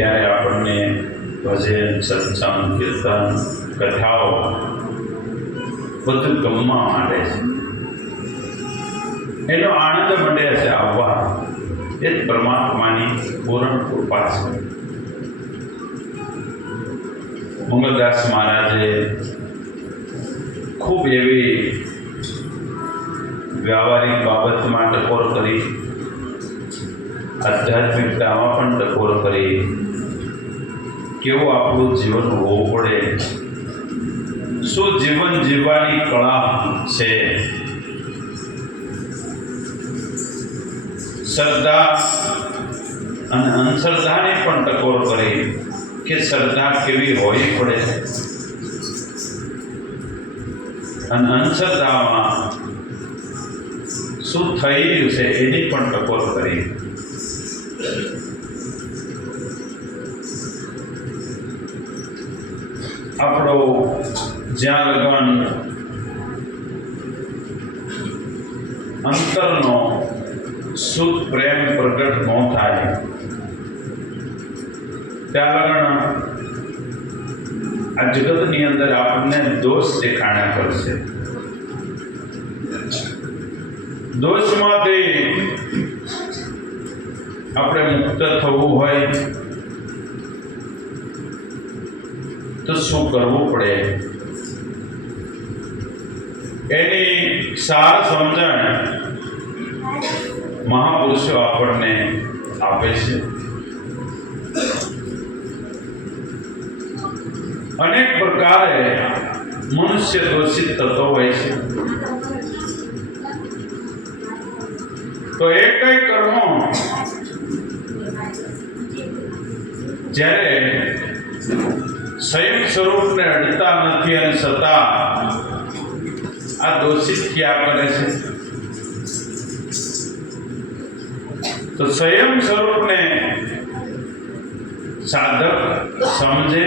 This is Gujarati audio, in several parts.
ત્યારે આપણને ભજન, સત્સંગ, કીર્તન, કથાઓ બધું ગમવા માંડે છે, એનો આનંદ મંડે છે આવવા. એ જ પરમાત્માની પૂર્ણ કૃપા છે. મંગલદાસ મહારાજે ખૂબ એવી વ્યવહારિક બાબતમાં ટકોર કરી, આધ્યાત્મિકતામાં પણ ટકોર કરી. કેવું આપણું જીવન હોવું પડે, શું જીવન જીવવાની કળા છે. શ્રદ્ધા અને અંધશ્રદ્ધાને પણ ટકોર કરી કે શ્રદ્ધા કેવી હોવી પડે અને અંધશ્રદ્ધામાં શું થઈ રહ્યું છે એની પણ ટકોર કરી. આપણો જ્યાં લગન અંતરનો શુદ્ધ પ્રેમ પ્રગટ ન થાય ત્યાં લગન આ જગતની અંદર આપણને દોષ દેખાણા કરશે. દોષમાંથી આપણે મુક્ત થવું હોય તો શું કરવું પડે, એની સાર સમજણ મહાપુરુષો આપણને આપે છે. અનેક પ્રકારે મનુષ્ય દોષિત થતો હોય છે. તો એ કઈ કર્મો જ્યારે સંયમ સ્વરૂપને અડતા નથી અને છતાં આ દોષિત ક્યાં કરે છે, તો સંયમ સ્વરૂપને સાધક સમજે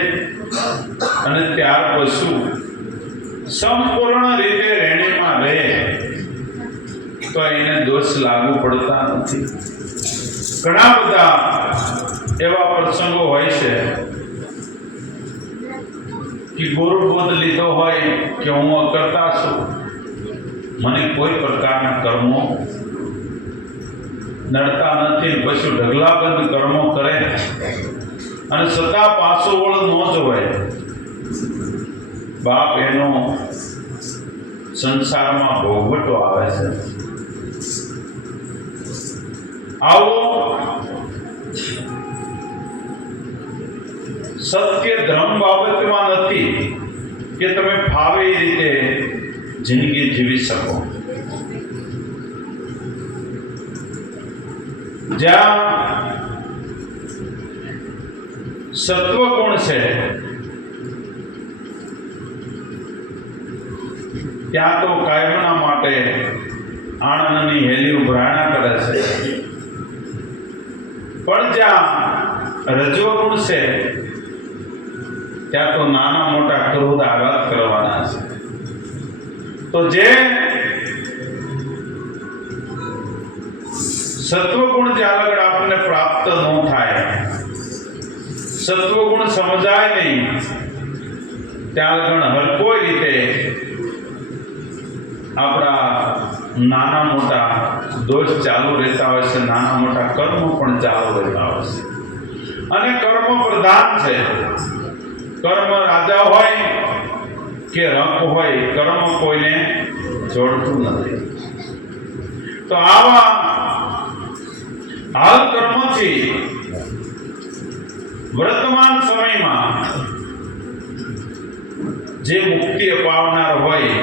અને ત્યાર પછી સંપૂર્ણ રીતે રેણીમાં રહે તો એને દોષ લાગુ પડતા નથી. ઘણા બધા એવા પ્રસંગો હોય છે કે ગુરુ બોધ લીધો હોય કે હું અકર્તા છું, મને કોઈ પ્રકારના કર્મો નડતા નથી, પછી ઢગલાબંધ કર્મો કરે અને છતાં પાછો વળ ન જોવાય. બાપ એનો સંસારમાં ભોગવટો આવે છે. આવો સત્ય ધર્મ બાબતમાં નથી કે તમે ફાવે એ રીતે જિંદગી જીવી શકો. જ્યાં સત્વગુણ છે ત્યાં તો કાયમના માટે આનંદની હેલી ઉભરાણા કરે છે, પણ જ્યાં રજોગુણ છે ત્યાં તો નાના મોટા ક્રોધ આઘાત કરવાના છે. તો જે સત્વગુણ જ્યાં આગળ આપણને પ્રાપ્ત ન થાય, સત્વગુણ સમજાય નહીં, ત્યાં આગળ હર કોઈ રીતે આપણા નાના મોટા દોષ ચાલુ રહેતા હોય છે, નાના મોટા કર્મ પણ ચાલુ રહેતા હોય છે. અને કર્મ પ્રધાન છે. કર્મ રાજા હોય કે રંક હોય, કર્મ કોઈને જોડતું નથી. તો આવા હાલ કર્મથી વર્તમાન સમયમાં જે મુક્તિ અપાવનાર હોય,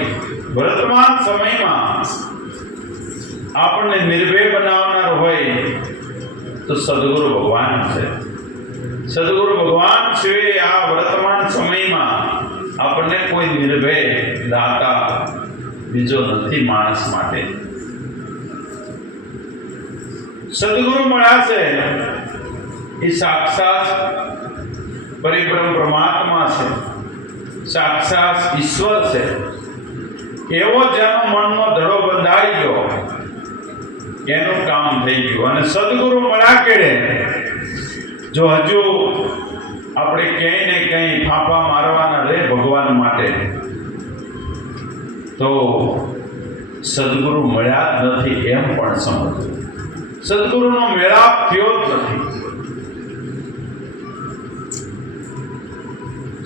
વર્તમાન સમયમાં આપણને નિર્ભય બનાવનાર હોય તો સદગુરુ ભગવાન છે. સદગુરુ ભગવાન સિવાય આ વર્તમાન સમયમાં આપણને કોઈ નિર્ભય દાતા બીજો નથી માણસ માટે. સદગુરુ મળ્યા છે એ સાક્ષાત પરિબ્રહ્મ પરમાત્મા છે, સાક્ષાત ઈશ્વર છે. એવો જેનો મનનો ધડો બંધાઈ ગયો એનું કામ થઈ ગયું. અને સદગુરુ મળ્યા કેડે જો હજુ આપણે ક્યાંય ને ક્યાંય ફાંફા મારવાના રહે ભગવાન માટે, તો સદગુરુ મળ્યા જ નથી એમ પણ સમજવું. સદગુરુનો મેળાપ થયો જ નથી.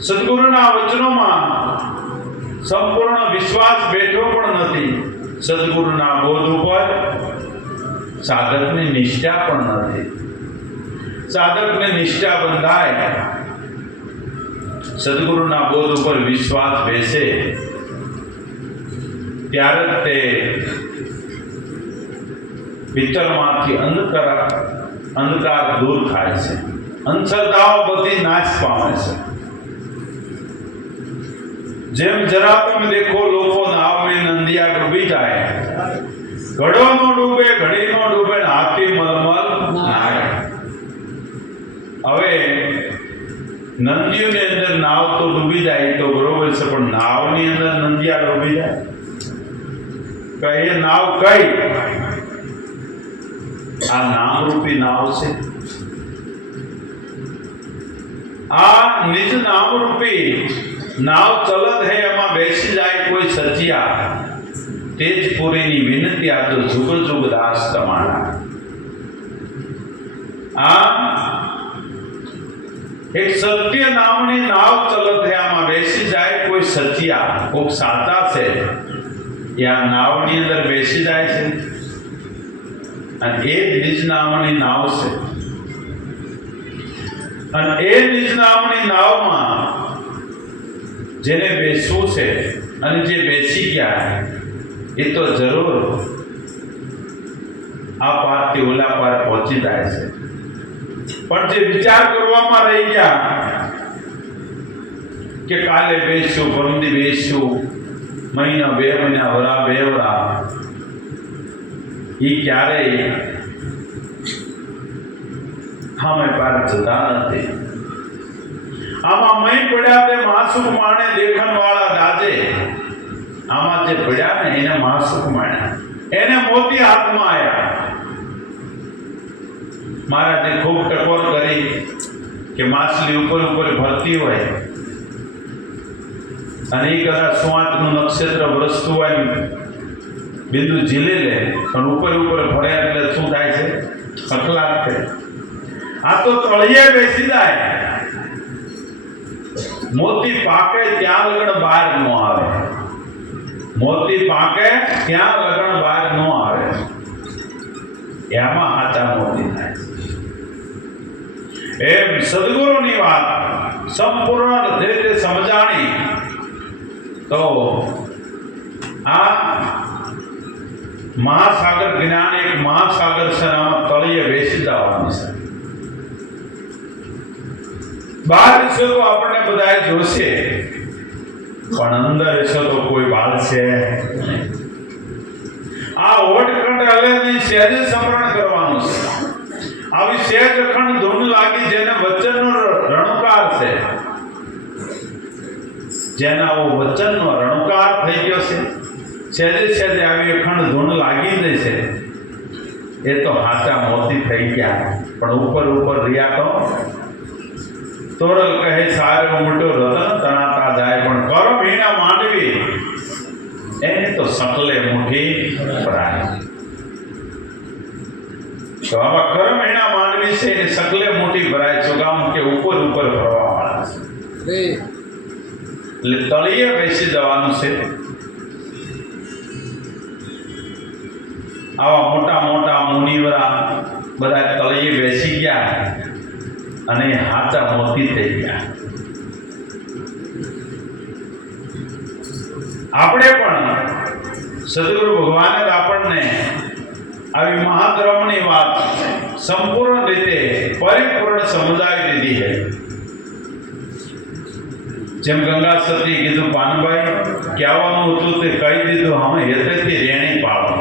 સદગુરુના વચનોમાં સંપૂર્ણ વિશ્વાસ બેઠો પણ નથી. સદગુરુના બોધ ઉપર સાધકની નિષ્ઠા પણ નથી. સાધકને નિષ્ઠા બંધાય, સદગુરુના બોધ ઉપર વિશ્વાસ બેસે, ત્યારે જ તે ભીતરમાંથી અંધકાર દૂર થાય છે, અંધશ્રદ્ધાઓ બધી નાશ પામે છે. જેમ જરા તમે દેખો લોકો નાવની નંદિયા ડૂબી જાય, ઘડો નો ડૂબે ઘડી નો ડૂબે હાથી મલમલ નાય. હવે નંદીઓની અંદર નાવ તો ડૂબી જાય તો બરોબર છે, પણ નાવની અંદર નંદિયા ડૂબી જાય કઈ નાવ કઈ? આ નામરૂપી નાવ છે. આ નિજ નામરૂપી નાવ ચલત હે, એમાં બેસી જાય કોઈ સચિયા. તેજપુરીની વિનંતી આ તો જુગ જુગ દાસ તમારા. આ એક સત્ય નામની નાવ ચલત હે, આમાં બેસી જાય કોઈ સચિયા, કોક સાચા છે એ આ નાવની અંદર બેસી જાય છે. અને એ નિજ નામની નાવ છે. અને એ નિજ નામની નાવમાં જેને બેસવું છે અને જે બેસી ગયા એ તો જરૂર આ પારથી ઓલા પાર પહોંચી જાય છે. પણ જે વિચાર કરવામાં રહી ગયા કે કાલે બેસ્યું, પરમદી બેસ્યું, મહિના બે મહિના વરા બે વરા, એ ક્યારેય સામે પાર જતા નથી. આમાં મય પડ્યા તે માસુક માણે દેખણ વાળા રાજે. આમાં જે પડ્યા ને એને માસુક માણ્યા, એને મોતી હાથમાં આવ્યા. મહારાજે ખૂબ ટકોર કરી કે માછલી ઉપર ઉપર ભરતી હોય અને એ કદાચ સુવાંતનું નક્ષત્ર વરસતું હોય, બિંદુ ઝીલે લે, પણ ઉપર ઉપર ભરે એટલે શું થાય છે? કકલાટ થાય. આ તો તળિયે બેસી જાય, મોતી પાકે ત્યાં લગણ બહાર ન આવે. મોતી પાકે ત્યાં લગણ બહાર ન આવે. એમાં આચા મોતી થાય. એમ સદગુરુની વાત સંપૂર્ણ રીતે સમજાણી તો આ મહાસાગર જ્ઞાન એક મહાસાગર છે, આમાં તળિયે બેસી જવાનું છે. બહાર છે તો આપણને બધા જોશે, પણ અંદર છે તો કોઈ બાળશે. આ ઓટખંડ હલે નહીં, સહેજ સમરણ કરવાનું છે. આવી સહેજ અખંડ ધૂન લાગી જેને વચનનો રણકાર છે, જેના વચનનો રણકાર થઈ ગયો છે, સહેજે સહેજે આવી અખંડ ધૂન લાગી જાય છે, એ તો હાચા મોતી થઈ ગયા. પણ ઉપર ઉપર રહ્યા તો તોરલ કહે સારો મોટો રતન તણાતા જાય, પણ કરમ વિના માંડવી એને તો સકલે મુઠી ભરાય. તો આવા કર્મ એના માંડવી છે એને સકલે મોટી ભરાય. ચોગામ કે ઉપર ઉપર ભરવા વાળા છે. એટલે તળિયે બેસી જવાનું છે. આવા મોટા મોટા મુનિવરા બધા તળિયે બેસી ગયા અને હાચા મોતી થઈ ગયા. આપણે પણ સદગુરુ ભગવાને જ આપણને આવી મહાધર્મની વાત સંપૂર્ણ રીતે પરિપૂર્ણ સમજાવી દીધી છે. જેમ ગંગા સતી કીધું પાનભાઈ કહેવાનું હતું તે કહી દીધું. અમે હેતથી રેણી પાડો,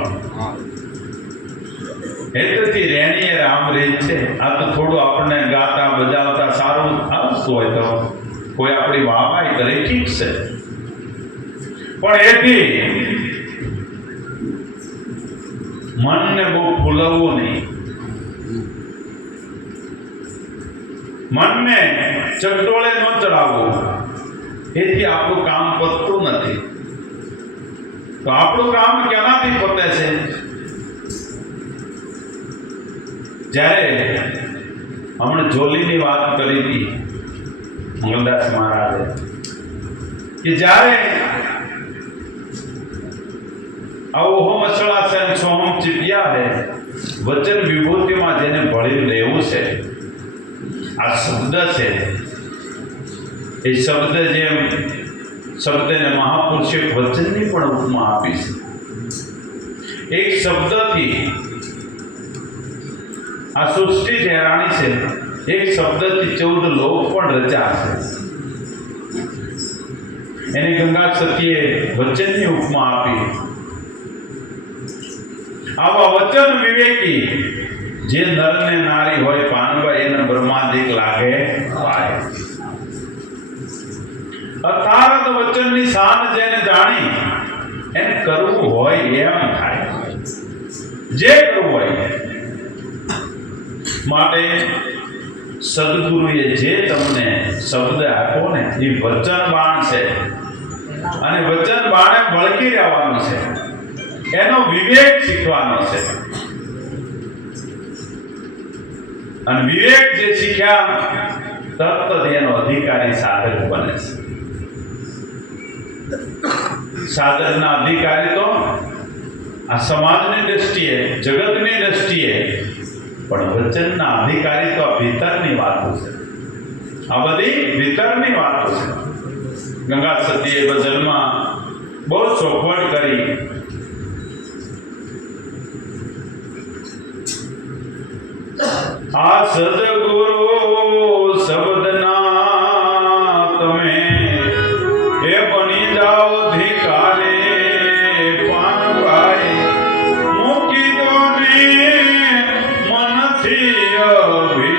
હેતથી રેણી એ રામ રીત છે. આ તો થોડું આપણને ગાતા બજાવતા સારું આવતું હોય તો કોઈ આપણી વાહવાઈ કરે ઠીક છે, પણ એથી મનને બહુ ફૂલવવું નહીં. મનને ચકડોળે ન ચડાવવું, એથી આપણું કામ પતતું નથી. તો આપણું કામ કેનાથી પતે છે? જ્યારે હમણાં જોલીની વાત કરી હતી મંગલદાસ મહારાજે કે જ્યારે આ ઓહો મસળા છે સોહમ ચીપિયા છે, વચન વિભૂતિમાં જેને ભળી લેવું છે, આ શબ્દ છે. એ શબ્દ જેમ શબ્દને મહાપુરુષે વચનની પણ ઉપમા આપી છે. એક શબ્દથી આ સૃષ્ટિ હેરાણી છે, એક શબ્દથી 14 લોક પણ રચ્યા છે. એને ગંગા સતીએ વચનની ઉપમા આપી. આવા વચન વિવેકી જે નર ને નારી હોય પાનવા એને બ્રહ્માદિક લાગે પાય. અર્થાત વચનની શાન જેને જાણી એને કરવું હોય એમ થાય, જે કરવું હોય. માટે સદગુરુએ જે તમને શબ્દ આપ્યો ને એ વચન બાણ છે, અને વચન બાણે વળગી રહેવાનું છે, એનો વિવેક શીખવાનો છે. અને વિવેક જે શીખ્યા તરત જ એનો અધિકારી સાધક બને છે. સાધકના અધિકારી તો આ સમાજની દ્રષ્ટિએ, જગતની દ્રષ્ટિએ, પણ વચનના અધિકારી તો ભીતરની વાતો છે. આ બધી ભીતરની વાતો છે. ગંગા સતીએ ભજનમાં બહુ ચોખવટ કરી. આ સદગુરુ શબ્દના તમે એ બની જાઓ ધિકારે, પાનભાઈ મૂકી દો ને મનથી અભિમાન.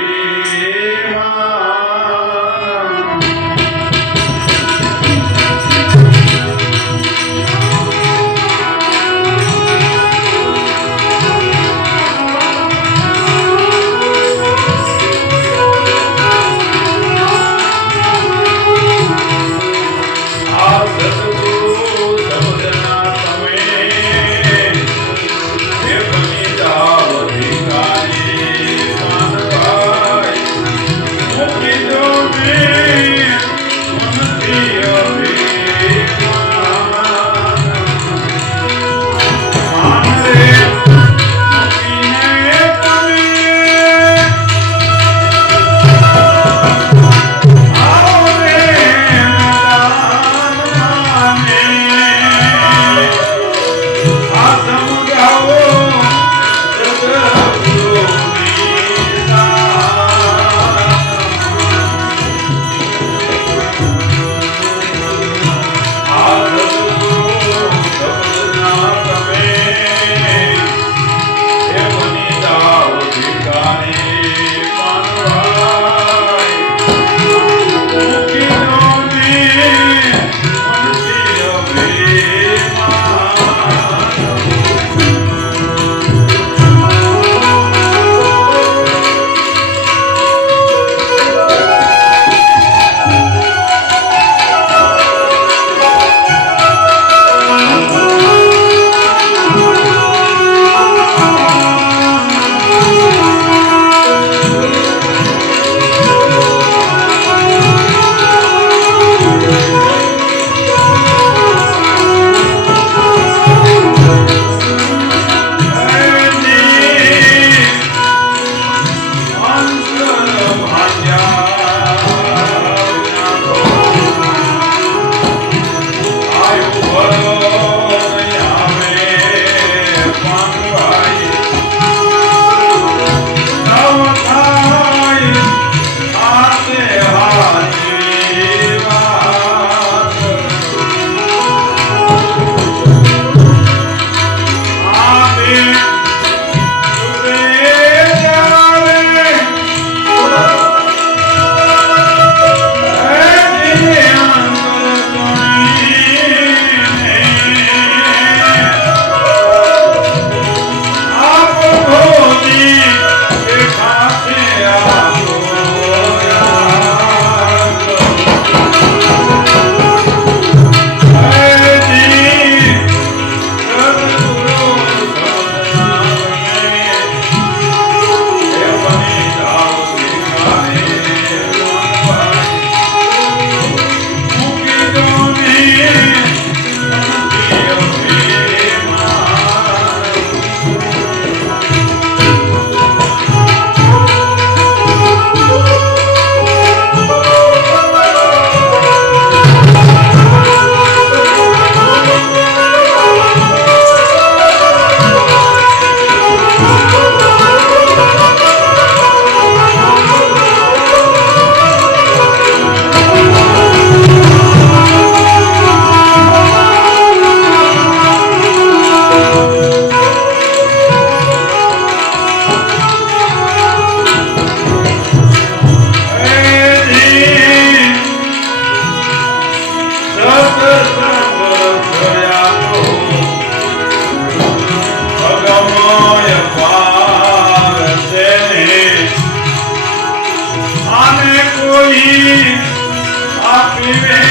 પીવે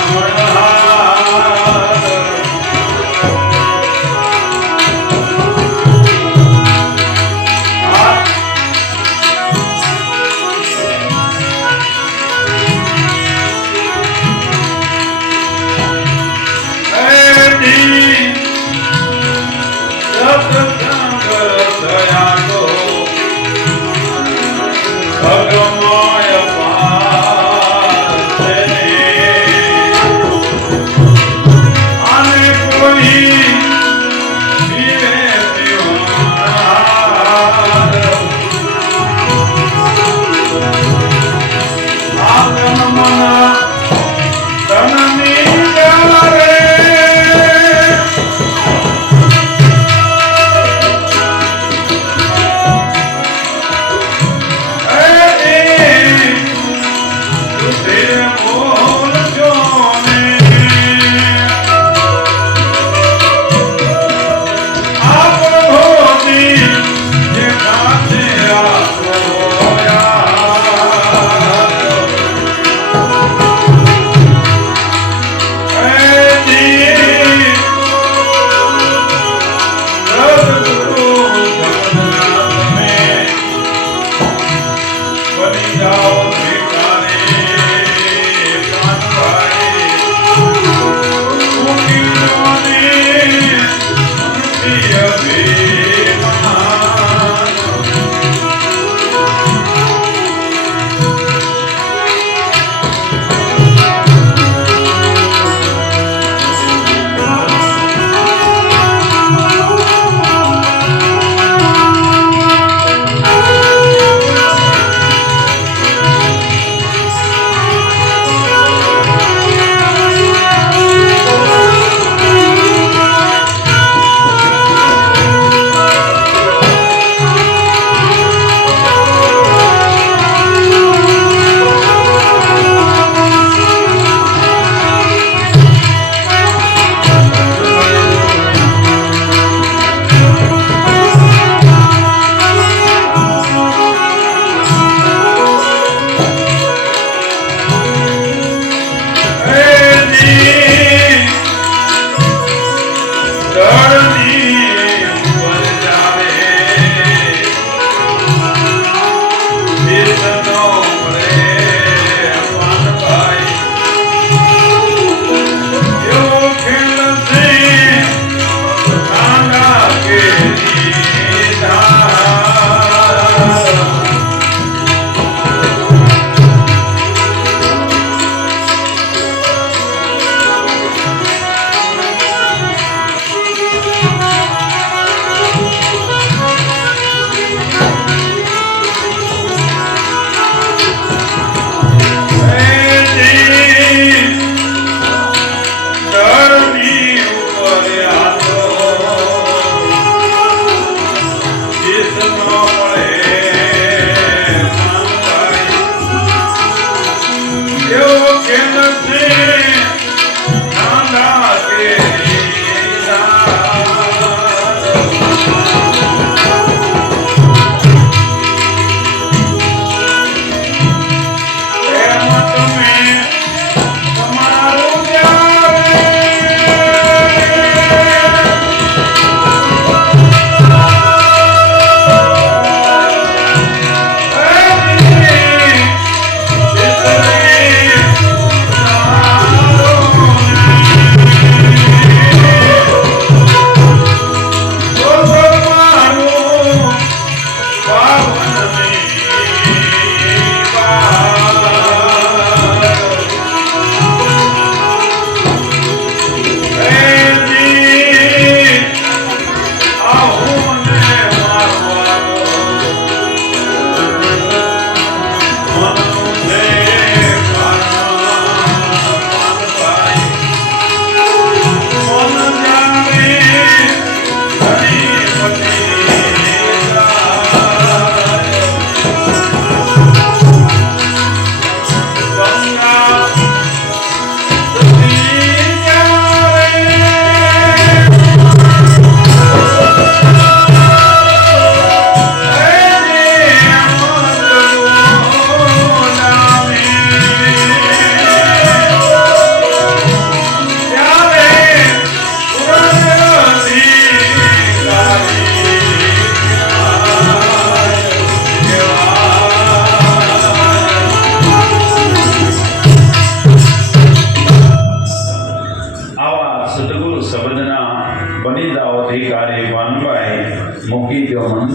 પીવનહાર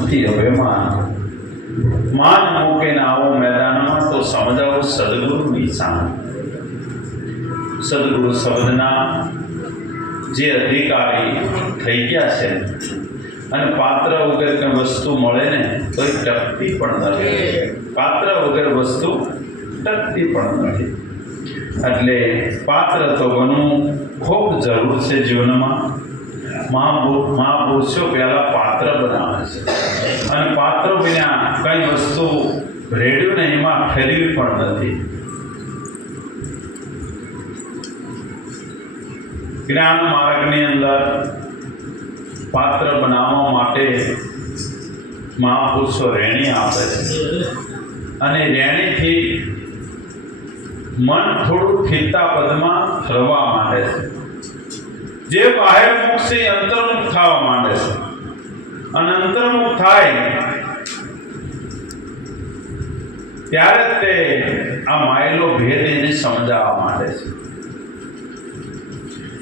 મનથી અભિમાન માન મૂકીને આવો મેદાનમાં તો સમજાવો સદગુરુની શાન. સદગુરુ શબ્દના જે અધિકારી થઈ ગયા છે અને પાત્ર વગર કંઈ વસ્તુ મળે ને તો એ ટકતી પણ નથી. પાત્ર વગર વસ્તુ ટકતી પણ નથી. એટલે પાત્ર તો બનવું ખૂબ જરૂર છે જીવનમાં. મહાપુરુષો પહેલા પાત્ર બનાવે છે અને પાત્ર વિના કઈ વસ્તુ રેડ્યું ને એમાં ફેરવી પણ નથી. જ્ઞાન માર્ગની અંદર પાત્ર બનાવવા માટે મહાપુરુષો રેણી આપે છે અને રેણીથી મન થોડું ખીતા પદમાં ફરવા માંડે છે. જે બહારમુખ છે એ અંતર્મુખ થવા માંડે છે અને અંતર્મુખ થાય ત્યારે તે આ માયેલો ભેદ એને સમજાવવા માંડે છે.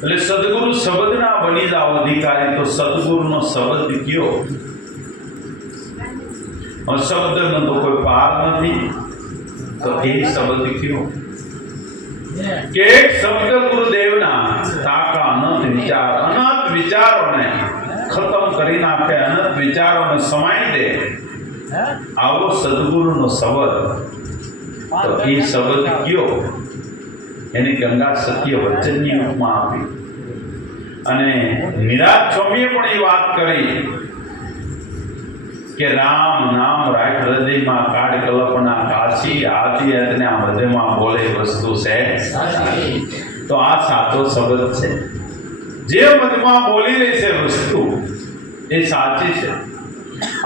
એટલે સદગુરુ શબ્દના બની જાઓ અધિકારી તો સદગુરુનો શબ્દ કયો? શબ્દનો તો કોઈ પાર નથી તો એ શબ્દ કયો? કે એક શબ્દ ગુરુદેવના તાકા અનંત વિચારોને ખતમ કરી નાખે, અનંત વિચારોને સમાઈ દે. આવો સદગુરુનો શબ્દ તો એ શબ્દ કયો? એની ગંગા સત્ય વચનની ઉપમા આપી અને નિરાજ સ્વામીએ પણ એ વાત કરી કે રામ નામ રાખ હૃદયમાં કાઢ કલ્પના કાશી આથી અને આ મધ્યમાં બોલે વસ્તુ છે. તો આ સાચો શબ્દ છે. જે મધ્યમાં બોલી રહી છે વસ્તુ એ સાચી છે.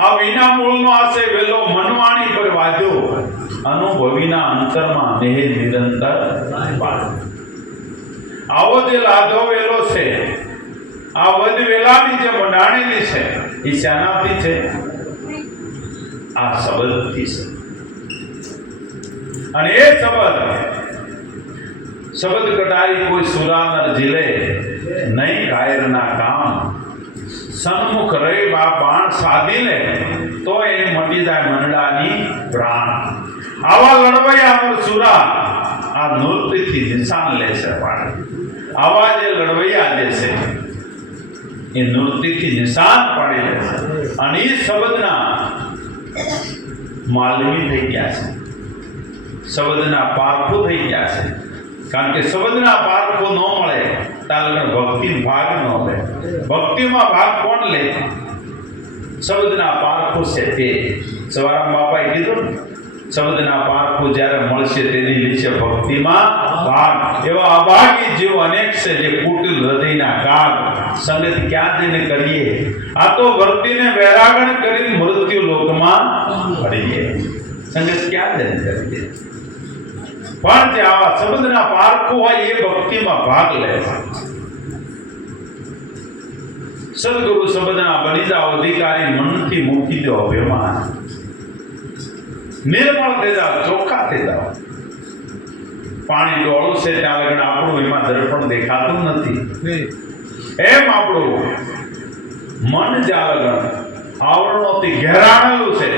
આ વિના મૂળનો આશે વેલો મનવાણી પર વાદ્યો અનુભવીના અંતરમાં મેહ નિરંતર બાળો. આવો જે લાધો વેલો છે, આ વદ વેલાની જે મંડાણેલી છે એ શાનાથી છે? આ શબ્દથી છે. અને એ શબ્દ કટારી કોઈ સુરાનર ઝીલે નહીં કાયરના કામ. સન્મુખ રહી બા બાણ સાધી લે તો એને મટી જાય મંડળાની પ્રાણ. આવા લડવૈયા અમર સુરા આ નૃત્યથી નિશાન લે છે પાડે. આવા જે લડવૈયા જે છે એ નૃત્યથી નિશાન પાડી લે છે અને એ શબ્દના માલવી થઈ ગયા છે, શબ્દના પારખું થઈ ગયા છે. કારણ કે શબ્દના પારખું ન મળે ત્યારે ભક્તિ ભાગ ન લે. ભક્તિમાં ભાગ કોણ લે? શબ્દના પારખું છે તે. સવારામ બાપાએ કીધું શબ્દના પારખું જ્યારે મળશે તેની લીધે ભક્તિમાં ભાગ. એવા અભાગી જીવ અનેક છે જે કુટિલ હૃદયના કાગ સંગત ક્યાં જઈને કરીએ? આ તો વર્તીને વૈરાગણ કરી મૃત્યુ લોકમાં પડીએ. સંગત ક્યાં જઈને કરીએ? પણ જે આવા શબ્દના પારખું હોય એ ભક્તિમાં ભાગ લે છે. સદગુરુ શબ્દના બની જાઓ અધિકારી, મનથી મૂકી દો અભિમાન. નિર્મળ થઈ જાઓ, ચોખ્ખા થઈ જાઓ. પાણી ડોળું છે ત્યાં લગન આપણું એમાં દર્પણ દેખાતું નથી. એમ આપણું મન જ્યાં લગન આવરણોથી ઘેરાણેલું છે,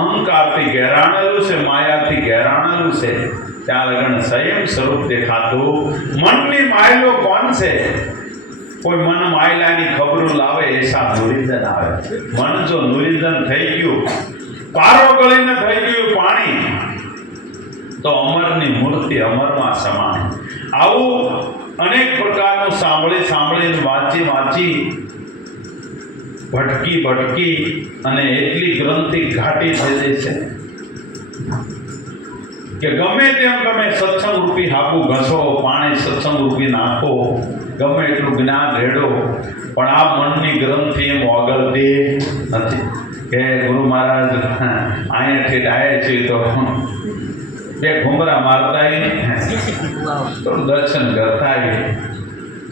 અહંકારથી ઘેરાણેલું છે, માયાથી ઘેરાણેલું છે, ત્યાં લગન સંયમ સ્વરૂપ દેખાતું. મનની માયલો કોણ છે? કોઈ મન માયલાની ખબરો લાવે એસા નુરિંદન આવે. મન જો નુરિંદન થઈ ગયું, પારો ગળીને થઈ ગયું પાણી, તો અમરની મૂર્તિ અમરમાં સમાન. આવું અનેક પ્રકારનું સાંભળીને વાંચી ભટકી અને એટલી ગ્રંથિ ઘાટી થઈ જાય છે કે ગમે તેમ તમે સત્સંગ રૂપી હાબુ ઘસો, પાણી સત્સંગ રૂપી નાખો, ગમે એટલું જ્ઞાન રેડો, પણ આ મનની ગ્રંથિ એમ ઓગળતી નથી કે ગુરુ મહારાજ અહીંયાથી ડાયા છે તો બે ઘુમરા મારતા થોડું દર્શન કરતા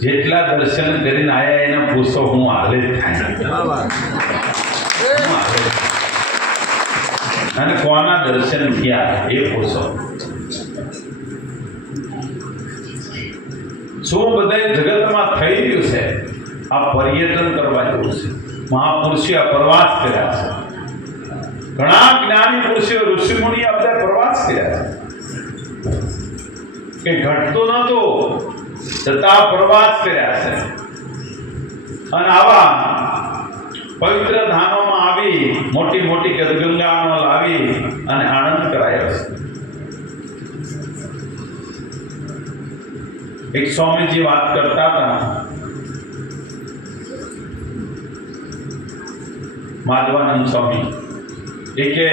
જેટલા દર્શન કરીને આયા એને પૂછો હું હાલે જ થાય અને કોના દર્શન થયા એ પૂછો. શું બધા જગતમાં થઈ રહ્યું છે? આ પર્યટન કરવા જેવું છે. મહાપુરુષોએ પ્રવાસ કર્યા છે, ઘણા જ્ઞાની પુરુષો ઋષિમુનિએ આપણે પ્રવાસ કર્યા છે કે ઘટતું નહોતું છતાં પ્રવાસ કર્યા છે અને આવા પવિત્ર ધામોમાં આવી મોટી મોટી ગંગાનો લાવી અને આનંદ કરાયો છે. એક સ્વામીજી વાત કરતા હતા, માધવાનંદ સ્વામી, એ કે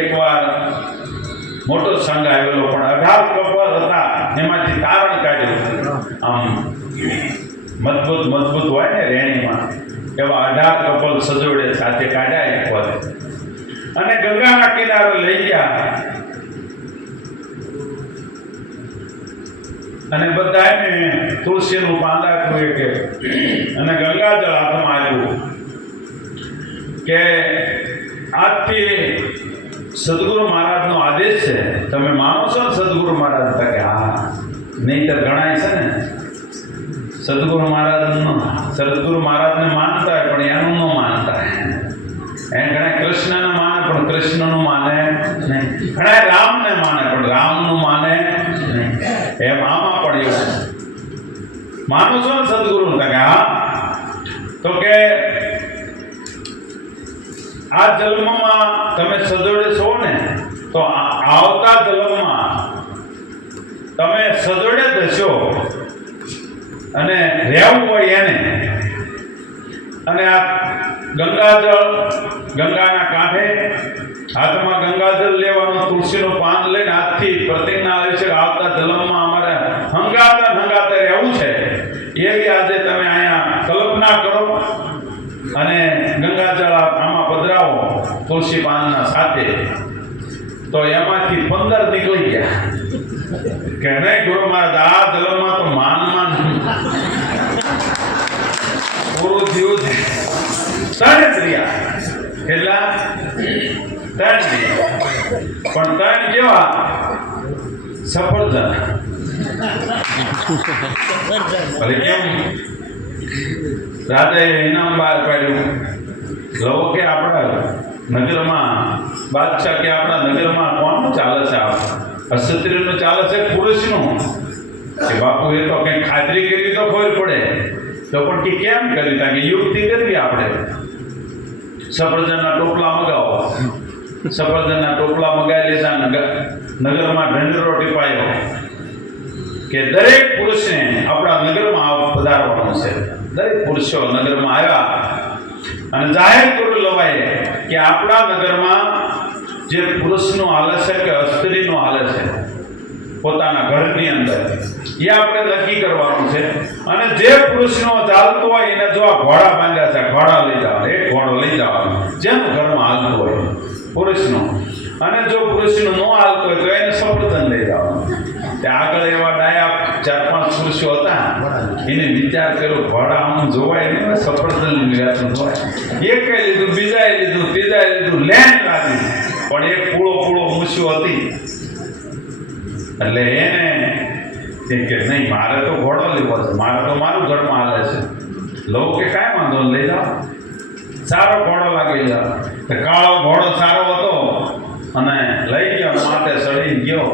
એકવાર મોટો સંઘ આવેલો પણ 18 કપલ હતા, એમાંથી તારણ કાઢ્યું. આમ મજબૂત હોય ને રેણીમાં, એવા 18 કપલ સજોડે સાથે કાઢ્યા એક વાર અને ગંગાના કિનારે લઈ ગયા અને બધાને તુલસીનું પાન આપ્યું કે અને ગંગાજળ હાથમાં આવ્યું કે આજથી સદગુરુ મહારાજનો આદેશ છે, તમે માનો છો ને? સદગુરુ મહારાજ હતા કે હા, નહીં તો ગણાય છે ને સદગુરુ મહારાજને માનતા હોય પણ એનું ન માનતા. એ ઘણા કૃષ્ણને માને પણ કૃષ્ણનું માને નહીં, ઘણા રામને માને પણ રામનું માને નહીં. એમ આમાં પણ એવું માનો છો ને સદગુરુ? કે હા. તો કે આ જન્મમાં તમે સજોડે છો ને, તો આવતા જન્મમાં તમે સજોડે થશો અને રહેવું હોય એને. અને આ ગંગાના કાંઠે હાથમાં ગંગાજળ લેવાનું, તુલસીનું પાન લઈને હાથથી પ્રતિજ્ઞા આવી છે કે આવતા જન્મમાં અમારે હંગાતે રહેવું છે. એવી આજે તમે અહીંયા કલ્પના કરો અને ગંગાજળ આમાં પધરાવો તુલસી પાનના સાથે. તો એમાંથી 15 નીકળી ગયા કે નહીં ગુરુ મહારાજ, આ જન્મમાં તો માનમાં પૂરું થયું છે. 3 ક્રિયા કેટલા? 3 ક્રિયા, પણ 3 કેવા? સફરજન. ભલે કેમ રાતે ઇનામ બહાર પાડ્યું. લવો કે આપણા નગરમાં બાદશાહ કે આપણા નગરમાં કોનું ચાલે છે? અક્ષત્રિયનું ચાલે છે પુરુષનું? કે બાપુ એ તો કંઈ ખાતરી કરી તો ખબર પડે. તો પણ કે કેમ કરી? કારણ કે યુક્તિ કરવી આપણે. સફરજનના ટોપલા મગાવો. સફરજનના ટોપલા મગાવી લીધા, નગરમાં ઢંઢેરો ટીપાયો કે દરેક પુરુષને આપણા નગરમાં પધારવાનું છે. દરેક પુરુષો નગરમાં આવ્યા અને જાહેર કરી લવાય કે આપણા નગરમાં જે પુરુષનું હાલે છે કે સ્ત્રીનું હાલે છે પોતાના ઘરની અંદર, એ આપણે નક્કી કરવાનું છે. અને જે પુરુષનો ચાલતો હોય એને જો આ ઘોડા બાંધ્યા છે, ઘોડા લઈ જવાનો, એક ઘોડો લઈ જવાનો જેમ ઘરમાં હાલતું હોય પુરુષનો. અને જો પુરુષનું ન હાલતું હોય તો એને સફરજન લઈ જવાનું. આગળ એવા ડાયા 4-5 પુરુષો હતા, એને વિચાર કર્યો ઘોડા આમ જોવાય નહીં, સફરજન લેતું જોવાય. એકે લીધું, બીજાએ લીધું, ત્રીજાએ લીધું, લેન લાવી, પણ એક પૂળો મૂછ્યો હતી. એટલે એને કે નહીં, મારે તો ઘોડો લેવો છે, મારે તો મારું ઘરમાં હાલે છે. લઉં કે કાંઈ વાંધો લઈ જાઓ, સારો ઘોડો લાગી જાઓ. કાળો ઘોડો સારો હતો અને લઈ ગયો, માથે ચડી ગયો.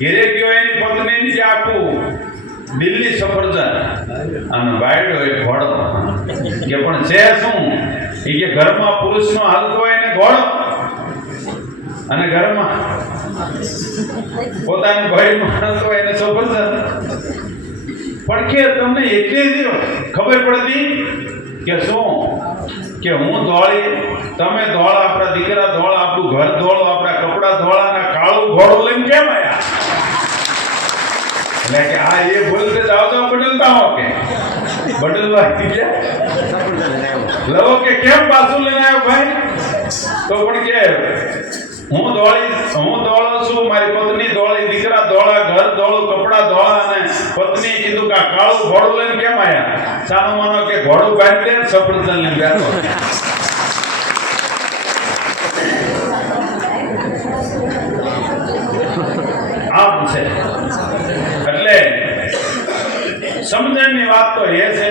ઘેરે ગયો, એની પત્નીની જે આખું દિલ્હી સફરજન અને વાયડો એક ઘોડો. કે પણ છે શું? એ કે ઘરમાં પુરુષનો હાલતો હોય એને ઘોડો અને ઘરમાં પોતાનું ભાઈ માણસ હોય એને સફરજન. પણ કે તમને એટલી ખબર પડતી કે શું? કે હું ધોળી, તમે ધોળ, આપણા દીકરા ધોળ, આપણું ઘર ધોળ, આપણા કપડા ધોળાના કાળું ઘોડું લઈને કેમ આવ્યા? એટલે કે આ એ બોલતે જાઓ બદલતા હો કે બદલવા લવો કે કેમ પાછું લઈને આવ્યો ભાઈ? તો પણ કે હું ધોળો છું, મારી પત્ની ધોળી, દીકરા ધોળા, ઘર ધોળું, કપડા ધોળા. અને પત્ની કીધું કે કાળું ઘોડું લઈને કેમ આવ્યા? સાનો માનો કે ઘોડું બાંધી દે, સફરજન લઈને બેઠો. આમ છે. એટલે સમજણની વાત તો એ છે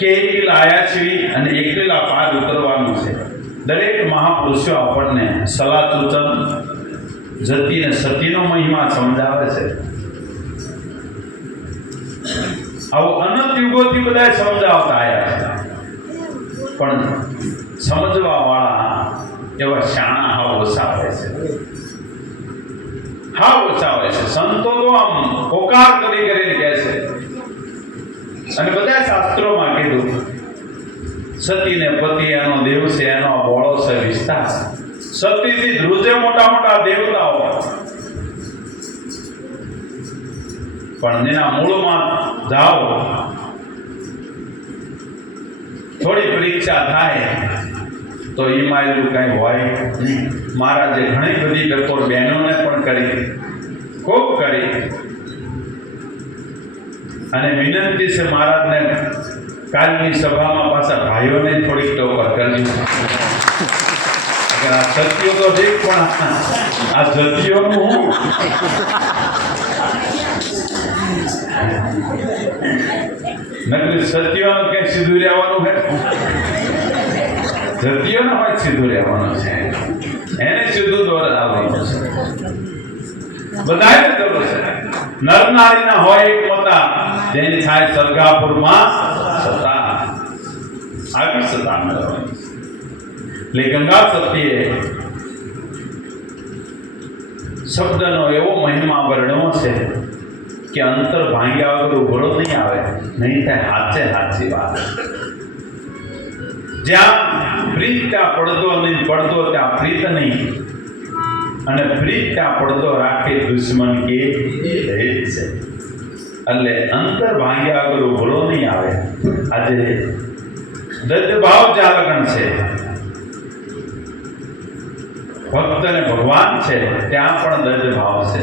કે એકલા આયા છીએ અને એકલા પાર ઉતરવાનું છે. દરેક મહાપુરુષો આપણને સલાહ સૂચન જતી અને સતીનો મહિમા સમજાવે છે. આવો અનંત યુગોથી બધા સમજાવતા આવ્યા છે, પણ સમજવા વાળા એવા શાણા હાવ ઓછા હોય છે. હાવ ઓછા હોય છે. સંતો તો આમ પોકાર કરી કરીને કહે છે, અને બધા શાસ્ત્રોમાં કીધું સતી ને પતિ એનો દેવ છે, એનો બોળો છે વિસ્તાર. સતીથી ધ્રુજે મોટા મોટા દેવતાઓ, પણ જેના મૂળમાં જાઓ થોડી પરીક્ષા થાય તો એમાં એટલું કઈ હોય નહીં. મહારાજે ઘણી બધી ટકોર બહેનોને પણ કરી, ખૂબ કરી, અને વિનંતી છે મહારાજને કાલની સભામાં પાછા ભાઈઓને થોડીક ટોકર કરવી. આ સત્યો તો ઠીક, પણ આ જતીઓનું હું નકલી સત્યોનું કઈ સીધું રહેવાનું છે, જતીઓનો હોય સીધું રહેવાનું છે, એને સીધું દોર આવવાનું છે. બધાને જરૂર છે. નર નારીના હોય એક મોટા, જેની થાય સરગાપુરમાં સતા, આવી સતા મેળવવાની. એટલે ગંગા સતીએ શબ્દનો એવો મહિમા વર્ણવો છે કે અંતર ભાંગ્યા વગર ઉભરો નહીં આવે, નહીં થાય હાચે હાચી વાત. જ્યાં પ્રીત ત્યાં પડદો નહીં, પડદો ત્યાં પ્રીત નહીં, અને પ્રીત ત્યાં પડદો રાખે દુશ્મન કે ભેદ છે. એટલે અંતર ભાંગ્યા વગર ઉભરો નહીં આવે. આજે દજભાવ જાગરણ છે, ભક્ત અને ભગવાન છે, ત્યાં પણ દજ ભાવ છે.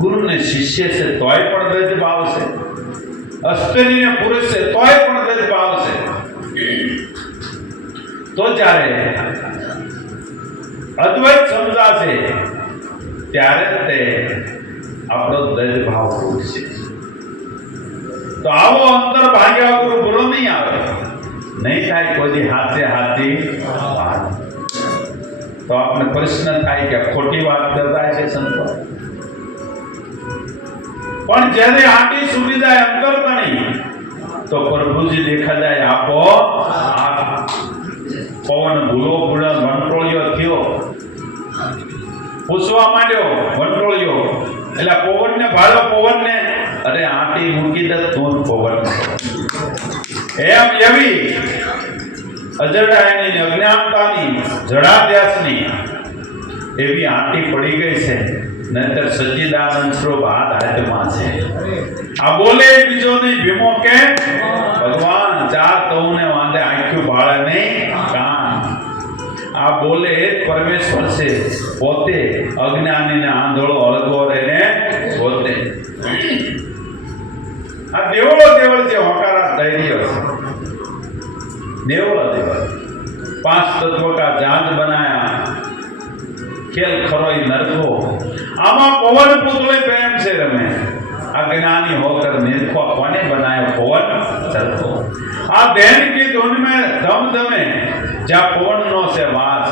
ગુરુ ને શિષ્ય છે તોય પણ દજ ભાવ છે. સ્ત્રી ને પુરુષ છે તોય પણ દજ ભાવ છે. તો જ્યારે અદ્વૈત સમજાશે ત્યારે તે આપણો દજ ભાવ પૂછશે. તો આવો અંતર ભાગ્યા વગર પૂરો નહીં આવે, નહીં થાય કોઈ હાથે હાથી વાત. તો આપણે પ્રશ્ન થાય કે ખોટી વાત કરતા છે સંતો. પણ જ્યારે આટી સુટી જાય અંતર તણી, તો પ્રભુજી દેખા જાય આપો આપ. પવન ભૂલો ભૂલા વંટોળિયો થયો, પૂછવા માંડ્યો વંટોળિયો, એટલે પવનને ભાળો, પવનને અરે આટી મૂકી દે તું પવન. એમ એવી અજડાયની અજ્ઞાનતાની જડાધ્યાસની એવી આંટી પડી ગઈ છે, નહીતર સચ્ચિદાનંદ સ્વરૂપ હાથમાં છે. આ બોલે બીજો નહીં ભીમો કે ભગવાન, ચાર તોને વાંધે આંખ્યું ભાળે નહીં કાન. આ બોલે એ જ પરમેશ્વર છે પોતે, અજ્ઞાનીને આંધળો અળગો રહીને પોતે. આ દેવળો દેવળ છે, હોકારા ધૈર્ય છે. देवल देवल 5 तत्व का जांच बनाया, खेल खरोई नरको आमा पवन पुतले प्रेम से रमे. अज्ञानी होकर निर्खो कोने बनाया पवन चलतो. आ देन की धुन में दम दमे, जा पवन नो से वास,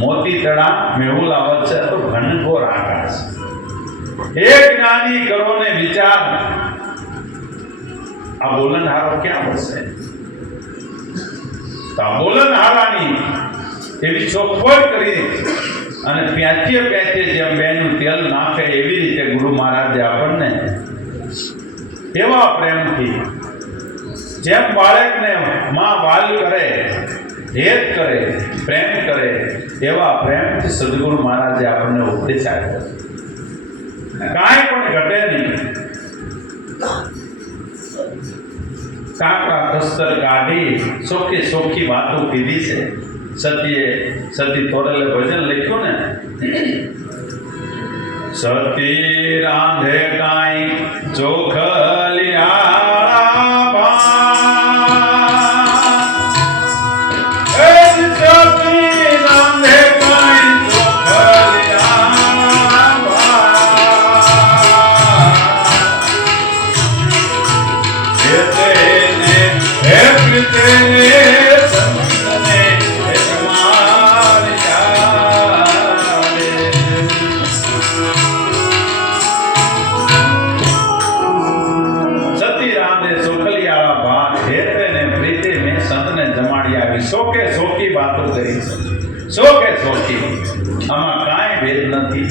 मोती तड़ा मेहुला वच्चे तो घनघोर आकाश. एक ज्ञानी करो ने विचार, आ बोलन हारो क्या बसे. बोलन हारानी एवी ચોખવટ કરી અને પ્યાચે પ્યાચે જેમ બેનું તેલ નાખે એવી રીતે ગુરુ મહારાજે આપણને એવા પ્રેમથી, જેમ બાળકને માં વાલ કરે, હેત કરે, પ્રેમ કરે, એવા પ્રેમથી સદગુરુ મહારાજે આપણને ઉપદેશ આપ્યો. કાંઈ પણ ઘટે નહીં. કાકડા કસ્તર કાઢી સોખી સોખી વાતો કીધી છે. સતી તોરલે ભજન લખ્યું ને, સતી રાંધે કાંઈ ચોખલિયા Yeah. શોકે શોખી, આમાં કાંઈ ભેદ નથી.